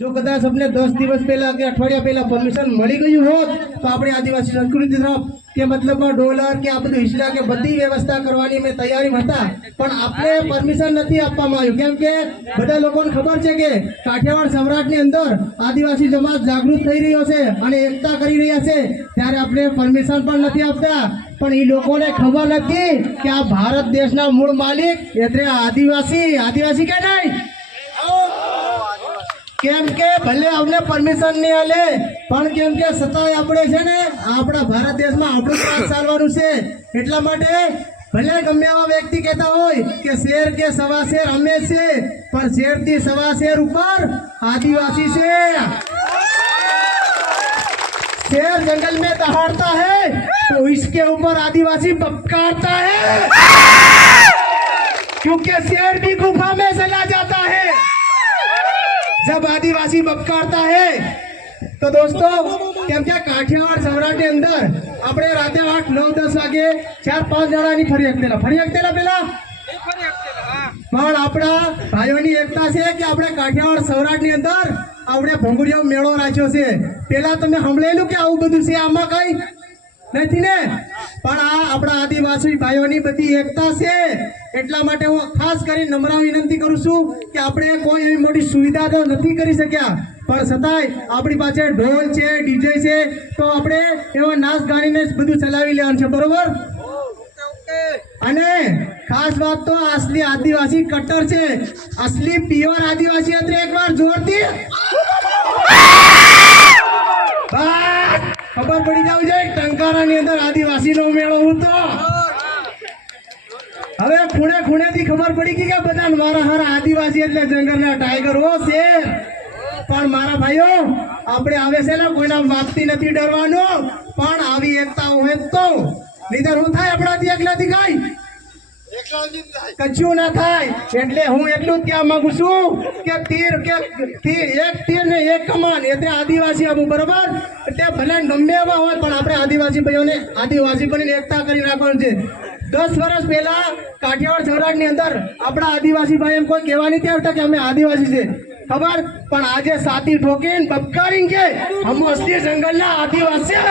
જો કદાચ અમને 10 દિવસ પહેલા કે અઠવાડિયા પહેલા પરમિશન મળી ગયું હોત તો આપણે આદિવાસી સંસ્કૃતિ તરફ કે મતલબમાં ડોલર કે આ બધું હિસ્સા કે બધી વ્યવસ્થા કરવાની અમે તૈયારીમાં હતા, પણ આપણે પરમિશન નથી આપવામાં આવ્યું. કેમ કે બધા લોકોને ખબર છે કે કાઠિયાવાડ સૌરાષ્ટ્રની અંદર આદિવાસી સમાજ જાગૃત થઈ રહ્યો છે અને એકતા કરી રહ્યા છે, ત્યારે આપણે પરમિશન પણ નથી આપતા. પણ એ લોકોને ખબર નથી કે આ ભારત દેશના મૂળ માલિક એટલે આદિવાસી કે નહીં. કેમ કે ભલે અમને પરમિશન નહીં આલે, પણ કેમ કે સતાય આપણે છે ને આપણા ભારત દેશમાં આપણું રાજ ચાલવાનું છે. એટલા માટે ભલે ગમે એવા વ્યક્તિ કહેતા હોય કે શેર કે સવા શેર અમે છે, પણ શેર થી સવા શેર ઉપર આદિવાસી છે. शेर जंगल में दहाड़ता है तो इसके ऊपर आदिवासी बपकारता है, क्योंकि शेर भी गुफा में चला जाता है जब आदिवासी बपकारता है. तो दोस्तों કેમ કે કાઠિયાવાડ સૌરાષ્ટ્રની અંદર આપણે રાતે 8, 9, 10 વાગે 4-5 જણાની ફરી હકતેલા પેલા પણ આપણા ભાઈઓની એકતા છે કે આપણે કાઠિયાવાડ સૌરાષ્ટ્રની અંદર આપણે ભંગુરિયા મેળો રાખ્યો છે. પેલા તમે સાંભળેલું કે આવું બધું છે? આમાં કઈ નથી ને. પણ આ આપણા આદિવાસી ભાઈઓની બધી એકતા છે. એટલા માટે હું ખાસ કરીને નમ્ર વિનંતી કરું છું કે આપણે કોઈ એવી મોટી સુવિધા તો નથી કરી શક્યા, પણ છતાંય આપણી પાસે ઢોલ છે, ડીજે છે, તો આપણે એવો નાચ ગાણીને બધું ચલાવી લેવાનું છે, બરોબર? અને ખાસ વાત તો असली आदिवासी कट्टर છે, असली प्योर आदिवासी એટલે એકવાર જોરથી ખબર પડી જાવ છે ટંકારાની અંદર આદિવાસીનો મેળો હતો. હવે ખૂણે ખૂણેથી ખબર પડી ગઈ કે બધા મારા હારા આદિવાસી એટલે જંગલના ટાઈગર હો શેર. પણ મારા ભાઈઓ આપણે આવે છે ને કોઈના વાગતી નથી ડરવાનું, પણ આવી એકતા હોય તો નહીતર હું થાય આપણાથી એકલાથી કઈ કચ્છું ના થાય. એટલે હું એટલું જ કહેવા માંગુ છું કે એક તીર ને એક કમાન એટલે આદિવાસી આવું, બરોબર? એટલે ભલે ગમે એવા હોય પણ આપણે આદિવાસી ભાઈઓને આદિવાસી બનીને એકતા કરી રાખવાનું છે. 10 વર્ષ પહેલા કાઠિયાવાડ સૌરાષ્ટ્રની અંદર આપણા આદિવાસી ભાઈ એમ કોઈ કહેવા નથી આવતા કે અમે આદિવાસી છે, ખબર? પણ આજે સાથી ઠોકીને બપકારીને કે હમ અસલી જંગલના આદિવાસી.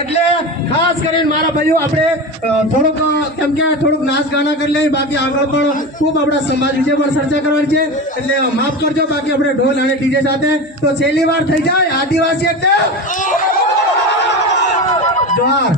એટલે ખાસ કરીને મારા ભાઈઓ આપણે થોડુંક કેમ કે થોડુંક નાચ ગાના કરી લઈએ, બાકી આગળ પણ ખૂબ આપણા સમાજ વિશે પણ ચર્ચા કરવાની છે. એટલે માફ કરજો, બાકી આપણે ઢોલ અને ડીજે સાથે તો છેલ્લી વાર થઈ જાય આદિવાસી એટલે જોહાર.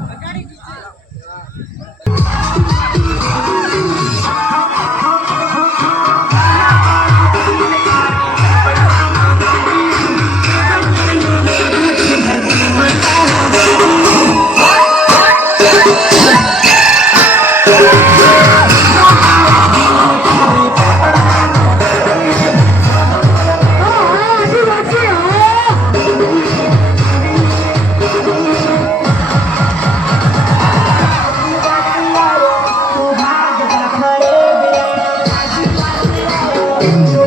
Enjoy.